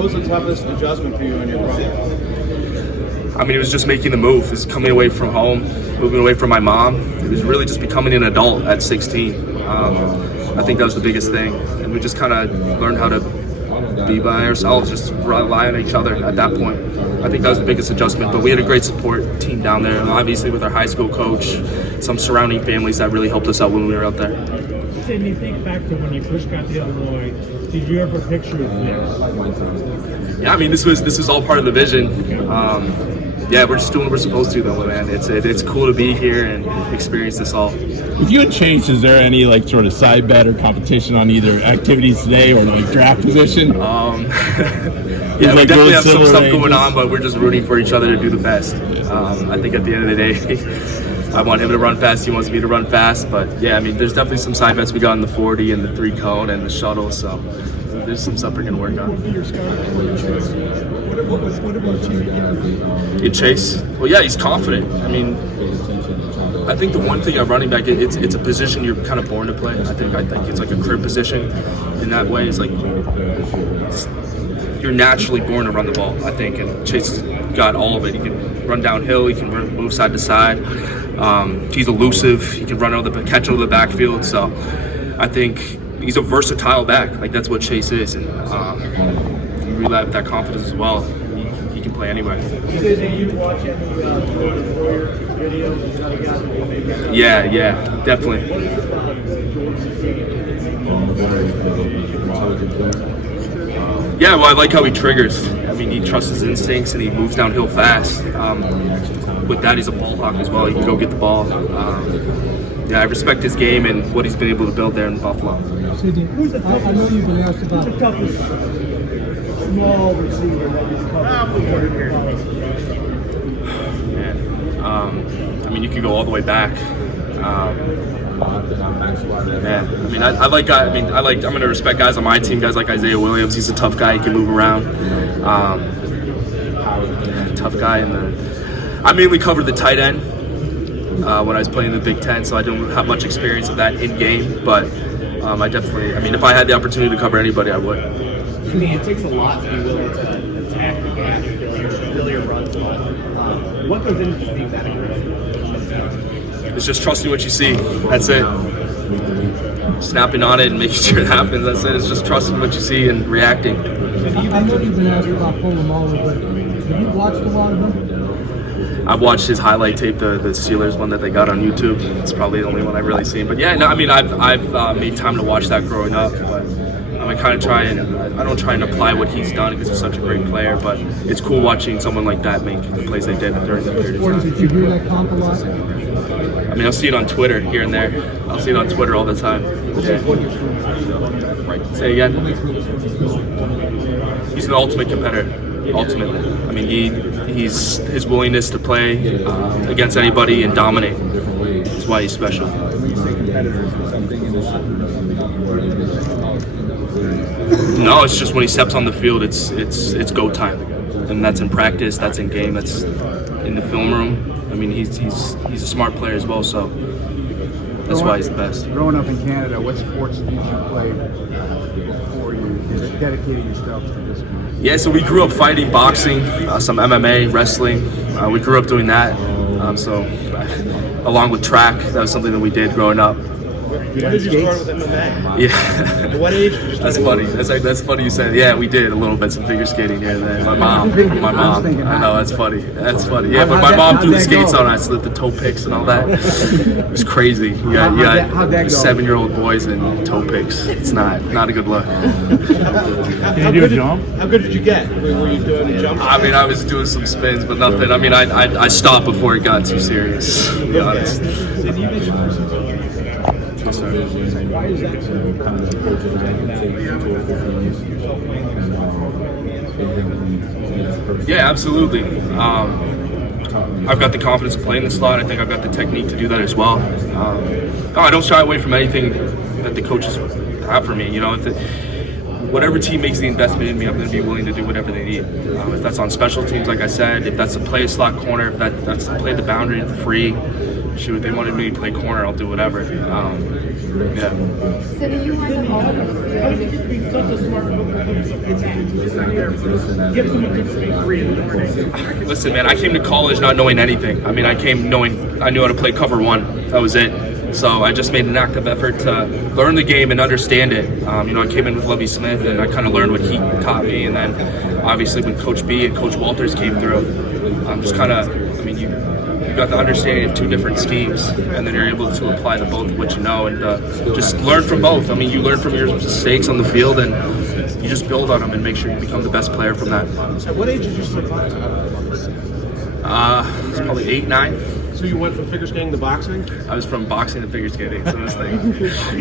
What was the toughest adjustment for you and your brother? I mean, it was just making the move. It was coming away from home, moving away from my mom. It was really just becoming an adult at 16. I think that was the biggest thing. And we just kind of learned how to be by ourselves, just rely on each other at that point. I think that was the biggest adjustment. But we had a great support team down there, and obviously with our high school coach, some surrounding families that really helped us out when we were out there. When you think back to when you first got to Illinois, did you ever picture this? Yeah, I mean, this was all part of the vision. Yeah, we're just doing what we're supposed to, though, man. It's cool to be here and experience this all. With you and Chase, is there any sort of side bet or competition on either activities today or draft position? Yeah, we definitely have some stuff going on, but we're just rooting for each other to do the best. I think at the end of the day, I want him to run fast. He wants me to run fast. But yeah, I mean, there's definitely some side bets we got in the 40 and the 3 cone and the shuttle. So there's some stuff we're gonna work on. What about you? In Chase? Well, yeah, he's confident. I mean, I think the one thing at running back, it's a position you're kind of born to play. I think it's like a career position in that way. It's like you're naturally born to run the ball, I think. And Chase has got all of it. He can run downhill. He can move side to side. He's elusive. He can run catch out of the backfield. So I think he's a versatile back. Like, that's what Chase is. And you really have that confidence as well. He can play anywhere. Yeah, definitely. Yeah, well, I like how he triggers. I mean, he trusts his instincts and he moves downhill fast. With that, he's a ball hawk as well. He can go get the ball. Yeah, I respect his game and what he's been able to build there in Buffalo. I know you've been asked about small receiver that he's I mean, you could go all the way back. Man, I mean, I like guys. I mean, I'm gonna respect guys on my team. Guys like Isaiah Williams. He's a tough guy. He can move around. Tough guy I mainly covered the tight end when I was playing in the Big Ten, so I didn't have much experience of that in game. But I definitely. I mean, if I had the opportunity to cover anybody, I would. I mean, it takes a lot to be willing to attack the gap and fill your runs. What goes into just being that aggressive? It's just trusting what you see. That's it. Snapping on it and making sure it happens. That's it. It's just trusting what you see and reacting. I know you've been asked about Polamalu, but have you watched a lot of him? I've watched his highlight tape, the Steelers one that they got on YouTube. It's probably the only one I've really seen. But yeah, no, I mean, I've made time to watch that growing up. But I kind of I don't try and apply what he's done because he's such a great player. But it's cool watching someone like that make the plays they did during the period of time. Did you hear that comp a lot? I mean, I'll see it on Twitter here and there. I'll see it on Twitter all the time. Yeah. Say again? He's an ultimate competitor, ultimately. I mean, his willingness to play against anybody and dominate is why he's special. No, it's just when he steps on the field, it's go time, and that's in practice, that's in game, that's in the film room. I mean, he's a smart player as well, so that's why he's the best. Growing up in Canada, what sports did you play before you dedicated yourself to this? Yeah, so we grew up fighting, boxing, some MMA, wrestling. We grew up doing that. So along with track, that was something that we did growing up. When did you start with MMA? Yeah. At what age did you start? That's funny. That's funny you said. Yeah, we did a little bit, some figure skating here and there. My mom. I know, that's funny. That's funny. Yeah, but my mom threw the skates on. I slid the toe picks and all that. It was crazy. You got 7-year-old boys in toe picks. It's not a good look. Can you do a jump? How good did you get? Were you doing jumps? I mean, I was doing some spins, but nothing. I mean, I stopped before it got too serious, to be honest. Yeah, absolutely. I've got the confidence to play in the slot. I think I've got the technique to do that as well. I don't shy away from anything that the coaches have for me. You know, whatever team makes the investment in me, I'm going to be willing to do whatever they need. If that's on special teams, like I said, if that's to play a slot corner, if that's to play the boundary free, shoot, if they wanted me to play corner, I'll do whatever. Yeah. So do you wind up all over the How field? did you be such a smart give some tips for Listen, man, I came to college not knowing anything. I mean, I came knowing I knew how to play cover one. That was it. So I just made an active effort to learn the game and understand it. You know, I came in with Lovie Smith, and I kind of learned what he taught me. And then, obviously, when Coach B and Coach Walters came through, just kind of, I mean, you got the understanding of two different schemes, and then you're able to apply the both of what you know, and just learn from both. I mean, you learn from your mistakes on the field, and you just build on them and make sure you become the best player from that. At what age did you start boxing? It's probably 8, 9. So you went from figure skating to boxing? I was from boxing to figure skating, so it's like,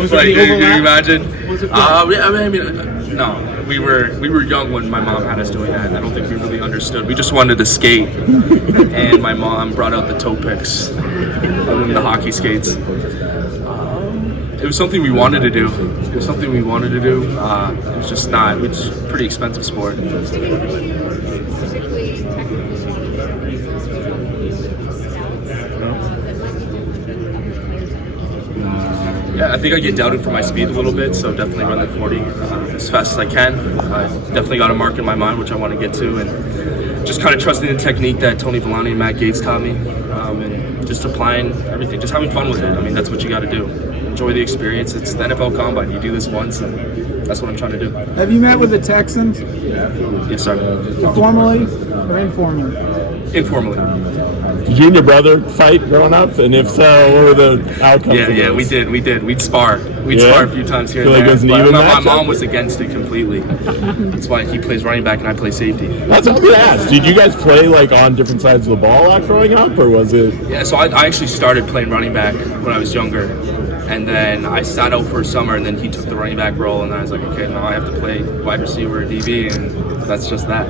Was like, there any can you overlap? imagine? Was it- Yeah, I mean, no, we were young when my mom had us doing that, and I don't think we really understood. We just wanted to skate, and my mom brought out the toe picks and the hockey skates. It was something we wanted to do. It was something we wanted to do. It was just not. It's a pretty expensive sport. Specifically, technically, Yeah, I think I get doubted for my speed a little bit, so definitely run the 40 as fast as I can. Definitely got a mark in my mind, which I want to get to, and just kind of trusting the technique that Tony Villani and Matt Gates taught me, and just applying everything, just having fun with it. I mean, that's what you got to do. Enjoy the experience. It's the NFL Combine. You do this once, and that's what I'm trying to do. Have you met with the Texans Yes, sir. formally or informally? Informally. Did you and your brother fight growing up? And if so, what were the outcomes? of Yeah, those? we did. We'd spar. We'd Yeah? spar a few times here and Feel like there. it was an But even my matchup? mom was against it completely. That's why he plays running back and I play safety. That's what I was gonna ask. Did you guys play like on different sides of the ball a lot growing up, or was it? Yeah, so I actually started playing running back when I was younger. And then I sat out for a summer, and then he took the running back role, and I was like, okay, now I have to play wide receiver or DB, and that's just that.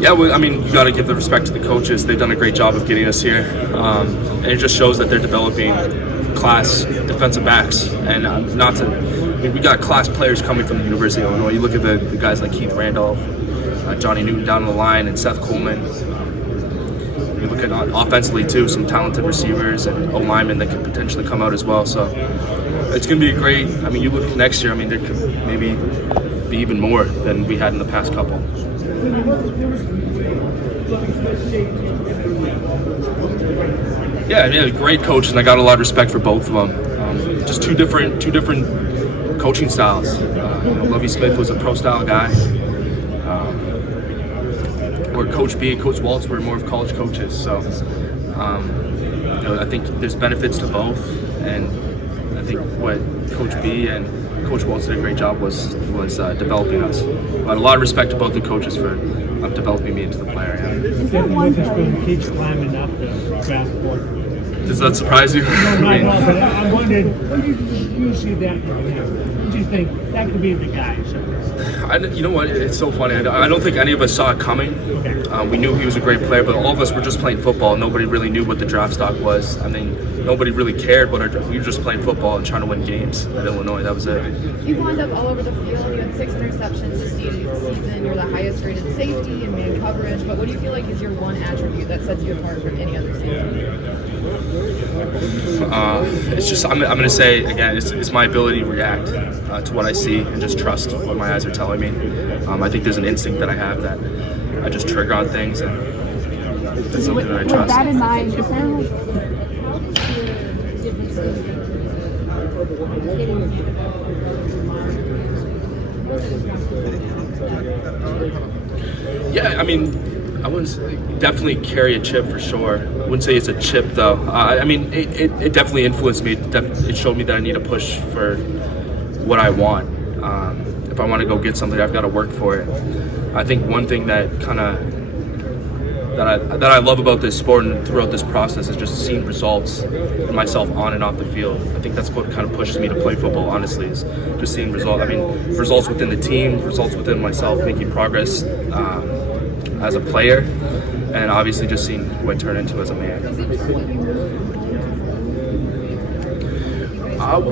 Yeah, well, I mean, you got to give the respect to the coaches. They've done a great job of getting us here, and it just shows that they're developing class defensive backs. And not to, I mean, we got class players coming from the University of Illinois. You look at the guys like Keith Randolph, Johnny Newton down the line, and Seth Coleman. We look at offensively too, some talented receivers and O-linemen that could potentially come out as well. So it's going to be great. I mean, you look at next year. I mean, there could maybe be even more than we had in the past couple. Yeah, great coaches, and I got a lot of respect for both of them. Just two different coaching styles. Lovie Smith was a pro style guy. Where Coach B and Coach Waltz were more of college coaches. So I think there's benefits to both, and I think what Coach B and Coach Waltz did a great job was developing us. But a lot of respect to both the coaches for developing me into the player I am. Witherspoon keeps climbing up the draft board. Does that surprise you? No, not at all, but I'm wondering, what do you see that from him? What do you think that could be the guy? You know what? It's so funny. I don't think any of us saw it coming. We knew he was a great player, but all of us were just playing football. Nobody really knew what the draft stock was. I mean, nobody really cared what we were just playing football and trying to win games at Illinois. That was it. You wound up all over the field. You had 6 interceptions this season. You're the highest rated safety and man coverage. But what do you feel like is your one attribute that sets you apart from any other safety? It's just I'm going to say again, it's my ability to react to what I see and just trust what my eyes are telling me. I think there's an instinct that I have that I just trigger on things, and that's something that I trust. With that in mind, is there Yeah, I mean, I wouldn't say, definitely carry a chip for sure. I wouldn't say it's a chip though. I mean, it definitely influenced me. It showed me that I need to push for what I want. If I want to go get something, I've got to work for it. I think one thing that that I love about this sport and throughout this process is just seeing results in myself on and off the field. I think that's what kind of pushes me to play football, honestly, is just seeing results. I mean, results within the team, results within myself, making progress as a player, and obviously just seeing who I turn into as a man.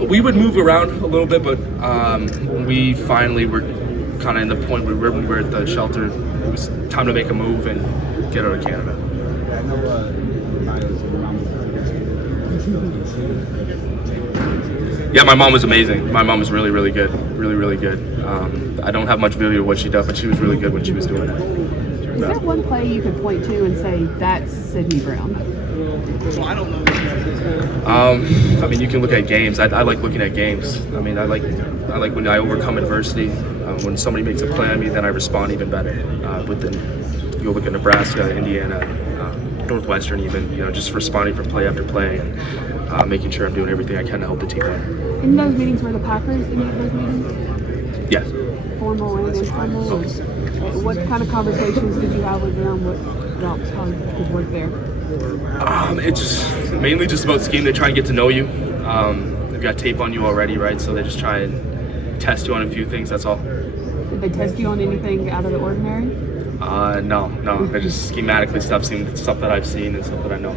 We would move around a little bit, but when we finally were kind of in the point where we were at the shelter it was time to make a move and get out of Canada. Yeah, I know Maya's mom was Yeah, my mom was amazing. My mom was really, really good. Really good. I don't have much video of what she did, but she was really good when she was doing it. Is there one play you could point to and say that's Sidney Brown? I mean, you can look at games. I like looking at games. I mean, I like when I overcome adversity. When somebody makes a play on me, then I respond even better. You look at Nebraska, Indiana, Northwestern, even, just responding for play after play and making sure I'm doing everything I can to help the team win. In those meetings, were the Packers in any of those meetings? Yeah. Formal and informal? What kind of conversations did you have with them? What about how you could work there? It's mainly just about scheme. They try and get to know you. They've got tape on you already, right? So they just try and test you on a few things. That's all. Did they test you on anything out of the ordinary? No. They just schematically stuff that I've seen and stuff that I know.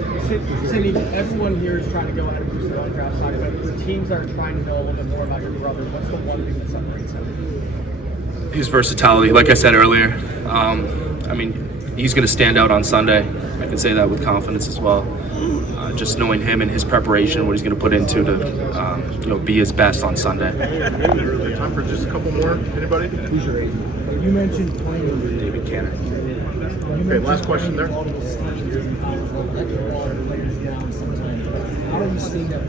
Sidney, everyone here is trying to go ahead and do some draft stock, but for teams that are trying to know a little bit more about your brother, what's the one thing that separates him? His versatility, like I said earlier. I mean, he's going to stand out on Sunday. I can say that with confidence as well. Just knowing him and his preparation, what he's going to put into to, be his best on Sunday. Time for just a couple more. Anybody? You mentioned playing with David Cannon. Okay, last question there. How are you seeing that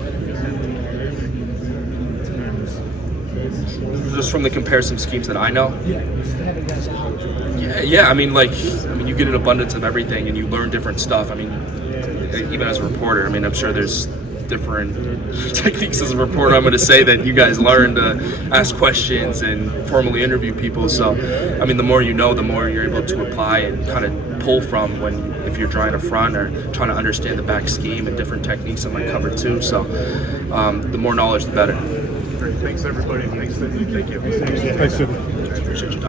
Just from the comparison schemes that I know. Yeah. I mean, you get an abundance of everything, and you learn different stuff. I mean, even as a reporter, I'm sure there's different techniques as a reporter. I'm going to say that you guys learn to ask questions and formally interview people. So, the more you know, the more you're able to apply and kind of pull from if you're drawing a front or trying to understand the back scheme and different techniques that might cover too. So, the more knowledge, the better. Great. Thanks, everybody. Thanks, Sidney. Thank you. Thanks, Sidney. Appreciate your time.